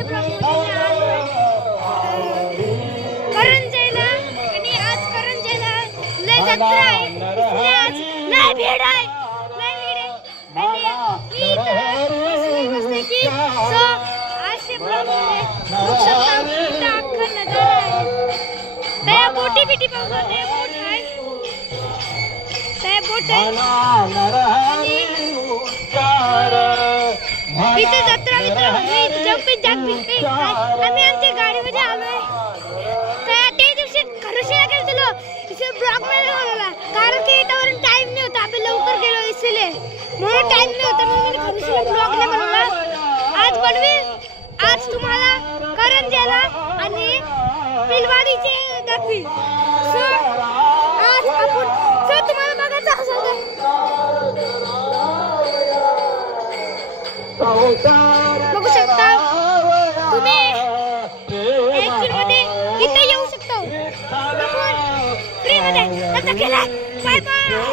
अशा ब्लॉगमध्ये आलोय करंजेला आणि आज करंजेला लय जत्रा आहे, इसलिए आज लय भीड़ आहे, लय भीड़ आहे आणि मी इथे बसले की सो अशा ब्लॉगमध्ये खूप सगळं अख्खा नजारा आहे. त्या बोटी बिटी बघा, त्या बोट आहे, त्या बोट आहे इथे जत्रा मित्र म्हणजे जंपिंग जंपिंग आम्ही आमच्या गाडीमध्ये आलोय. त्या दिवशी खरुशीला गेलो इथे ब्लॉग मध्ये होणार कारण की इथवरून टाइम नाही होता, आपण लवकर गेलो इसलिए म्हणून टाइम नाही होता म्हणून मी खरुशीला ब्लॉग नाही बनवला. आज बनवेल, आज तुम्हाला करंजेला आणि पिलवाडीचे दाखवी. सो आज आपण सो तुम्हाला बघायचं असेल बघू शकता तुम्ही ऍक्च्युअली इथे येऊ शकता फ्री मध्ये. Bye bye.